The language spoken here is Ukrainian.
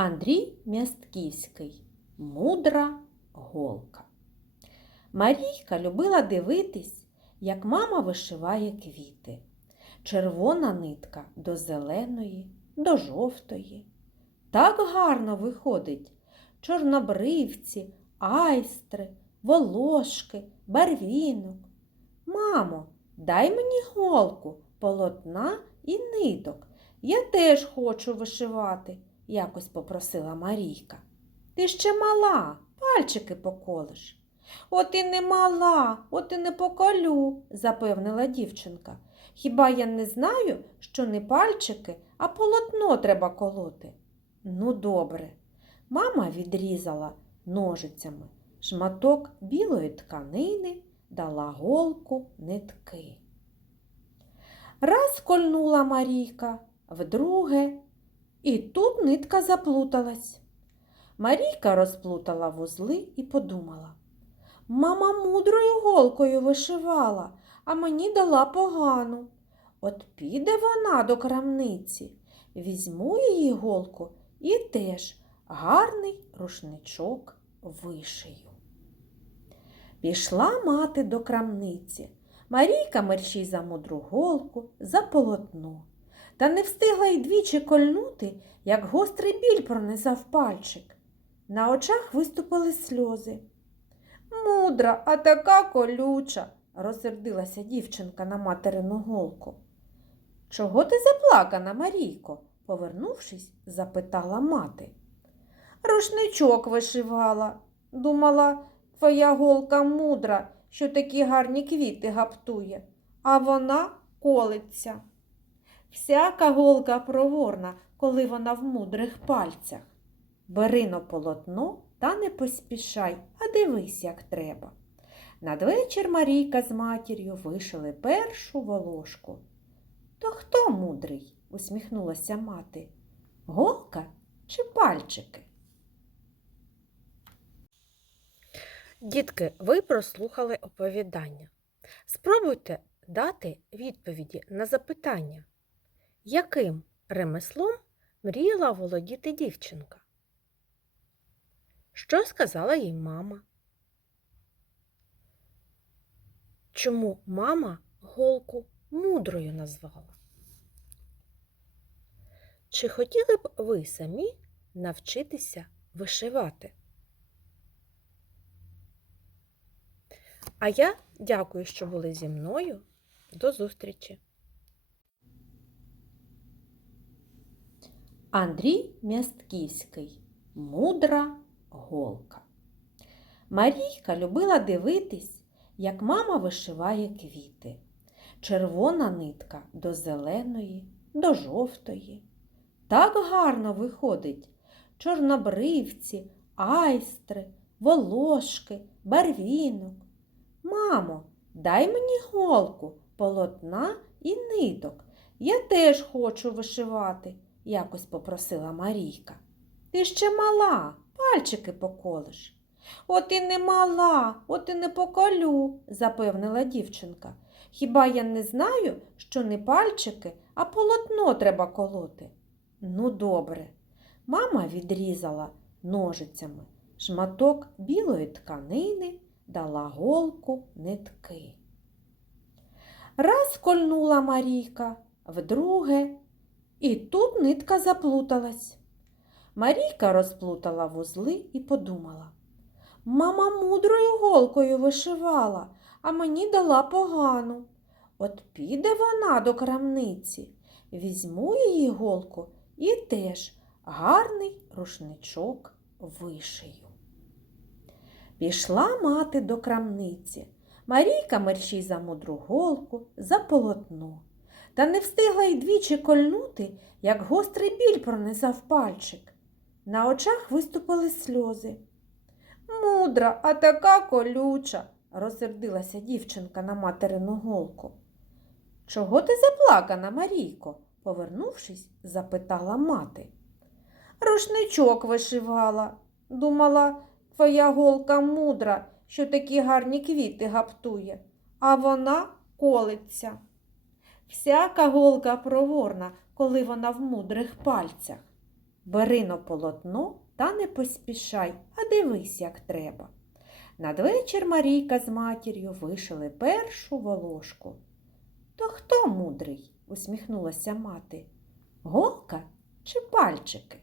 Андрій Мястківський Мудра голка. Марійка любила дивитись, як мама вишиває квіти. Червона нитка до зеленої, до жовтої. Так гарно виходить чорнобривці, айстри, волошки, барвінок. Мамо, дай мені голку, полотна і ниток. Я теж хочу вишивати, якось попросила Марійка. Ти ще мала, пальчики поколиш. От і не мала, от і не поколю, запевнила дівчинка. Хіба я не знаю, що не пальчики, а полотно треба колоти? Ну, добре. Мама відрізала ножицями шматок білої тканини, дала голку нитки. Раз кольнула Марійка, вдруге, і тут нитка заплуталась. Марійка розплутала вузли і подумала. Мама мудрою голкою вишивала, а мені дала погану. От піде вона до крамниці, візьму її голку і теж гарний рушничок вишию. Пішла мати до крамниці. Марійка мерщій за мудру голку, за полотно. Та не встигла й двічі кольнути, як гострий біль пронизав пальчик. На очах виступили сльози. Мудра, а така колюча, розсердилася дівчинка на материну голку. Чого ти заплакана, Марійко? повернувшись, запитала мати. Рушничок вишивала. Думала, твоя голка мудра, що такі гарні квіти гаптує, а вона колиться. Всяка голка проворна, коли вона в мудрих пальцях. Бери но полотно та не поспішай, а дивись, як треба. Надвечір Марійка з матір'ю вишили першу волошку. То хто мудрий? усміхнулася мати. Голка чи пальчики? Дітки, ви прослухали оповідання. Спробуйте дати відповіді на запитання, яким ремеслом мріяла володіти дівчинка? Що сказала їй мама? Чому мама голку мудрою назвала? Чи хотіли б ви самі навчитися вишивати? А я дякую, що були зі мною. До зустрічі! Андрій Мястківський Мудра голка. Марійка любила дивитись, як мама вишиває квіти. Червона нитка до зеленої, до жовтої. Так гарно виходить чорнобривці, айстри, волошки, барвінок. Мамо, дай мені голку, полотна і ниток. Я теж хочу вишивати, якось попросила Марійка. Ти ще мала, пальчики поколиш. От і не мала, от і не поколю, запевнила дівчинка. Хіба я не знаю, що не пальчики, а полотно треба колоти? Ну, добре. Мама відрізала ножицями шматок білої тканини, дала голку нитки. Раз кольнула Марійка, вдруге, і тут нитка заплуталась. Марійка розплутала вузли і подумала. Мама мудрою голкою вишивала, а мені дала погану. От піде вона до крамниці, візьму її голку і теж гарний рушничок вишию. Пішла мати до крамниці. Марійка мерщій за мудру голку, за полотно. Та не встигла й двічі кольнути, як гострий біль пронизав пальчик. На очах виступили сльози. Мудра, а така колюча, розсердилася дівчинка на материну голку. Чого ти заплакана, Марійко? повернувшись, запитала мати. Рушничок вишивала. Думала, твоя голка мудра, що такі гарні квіти гаптує, а вона колиться. Всяка голка проворна, коли вона в мудрих пальцях. Бери на полотно та не поспішай, а дивись, як треба. Надвечір Марійка з матір'ю вишили першу волошку. То хто мудрий? усміхнулася мати. Голка чи пальчики?